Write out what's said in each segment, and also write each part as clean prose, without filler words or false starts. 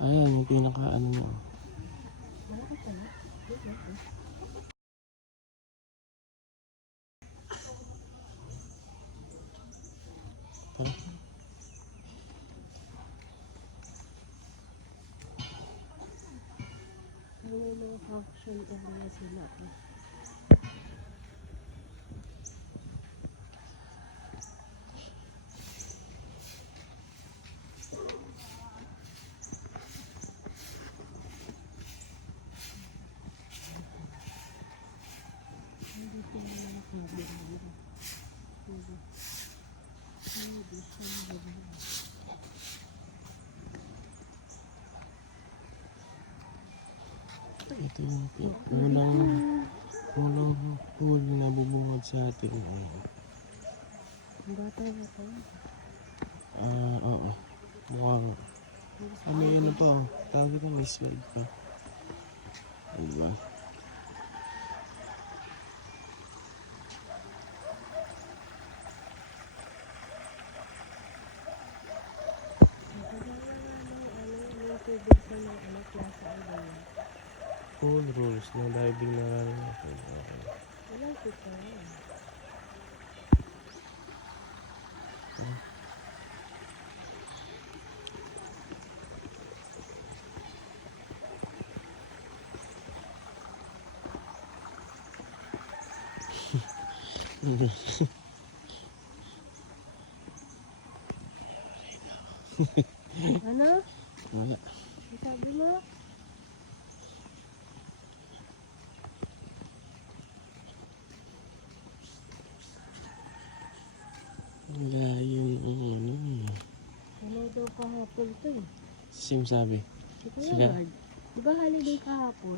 Ayan, yung pinaka ano na. May function area sila. Ito yung unang pool na nabubungad sa atin. Ang bata na tayo. Oo. Mukhang may ano pa. Tawag ito, may slide pa. Diba? Pool rules na diving na rin natin. Walang kita. Ano? Wala. Sabi mo? Wala yung ano eh. Ano daw kahapon to eh? Sim sabi. Sila? Di ba holiday kahapon?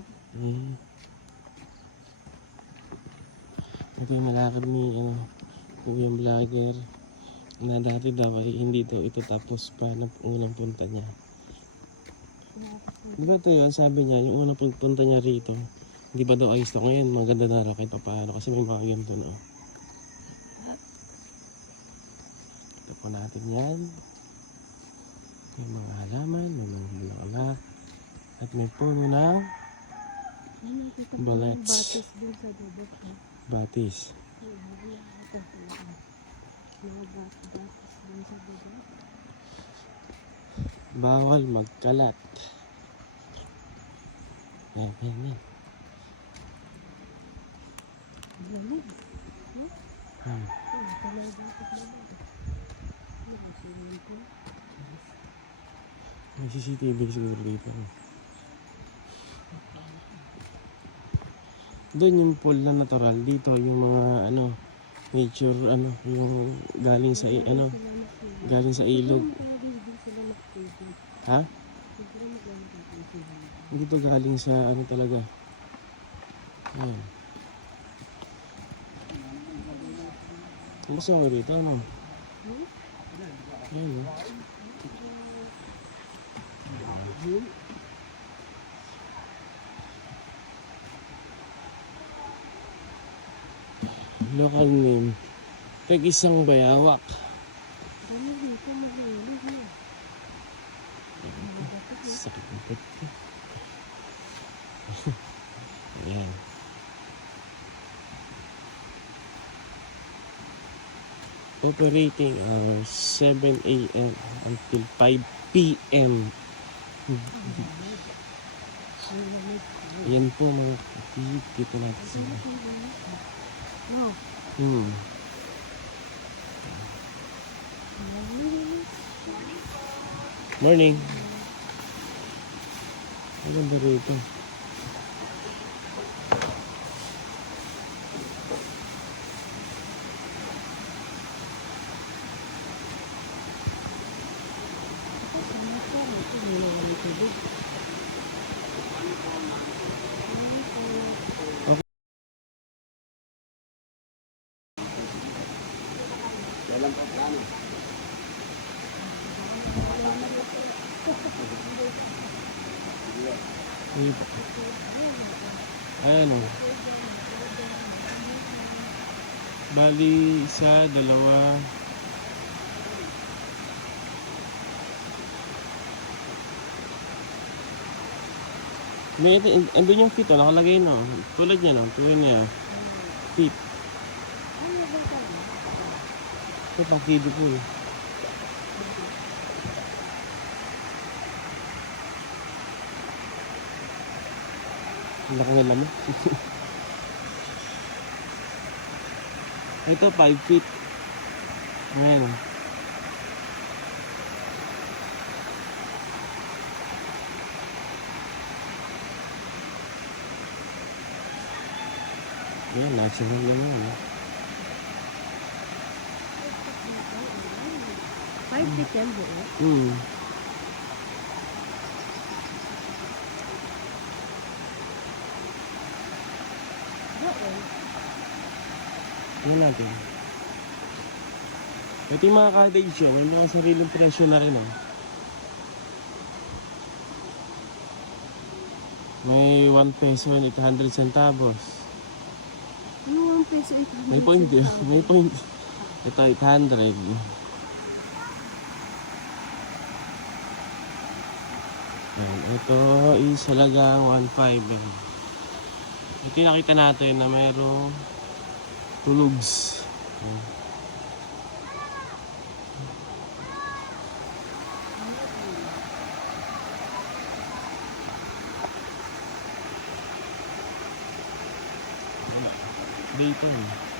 Ito yung malakad ni yung vlogger na dati daw ay hindi daw ito tapos pa na unang punta niya. Di ba ito yun? Sabi niya yung unang punta niya rito hindi pa daw ayos to. Ngayon maganda na raw kahit paano kasi may mga ganito na. Ito po natin yan. May mga halaman, may mga bulaklak at may puno ng balets. Batis din sa bubok. Batis. Bawal magkalat. Yan. May CCTV siguro dito. Doon yung pool na natural. Dito yung mga nature yung galing sa galing sa ilog. Ha? Dito galing sa talaga. Ayan. Gusto ko dito Ayan local name. Tag-isang bayawak. Sakit ng pet ko. Ayan. Operating hours 7 a.m. until 5 p.m. Ayan po mga kapatid. Dito natin sila. Morning. Maganda rito. Ayan o. Bali, isa, dalawa. May andun yung feet, oh, nakalagay no. Tulad niya no, tulad niya. Feet. Ano ba sabi? Ito pang kiddie pool. Ang laki nila mo. Ito 5 feet. Ayan oh. Ayan, natural na yan. 5 feet yan buo. Buo. Yan natin. Ito yung mga cottage yun. May mga sariling presyo na rin oh. May 1 peso and 800 centavos. Ano 1 peso 800? May point yun. May point. Ito 800. Yan. Ito is halagang 1.5. Ito yung nakita natin na mayroong tulugs. Yan. Dito eh.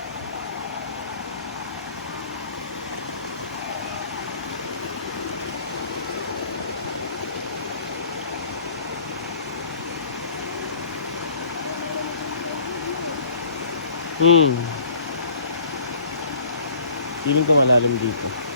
Feeling ko malalim dito.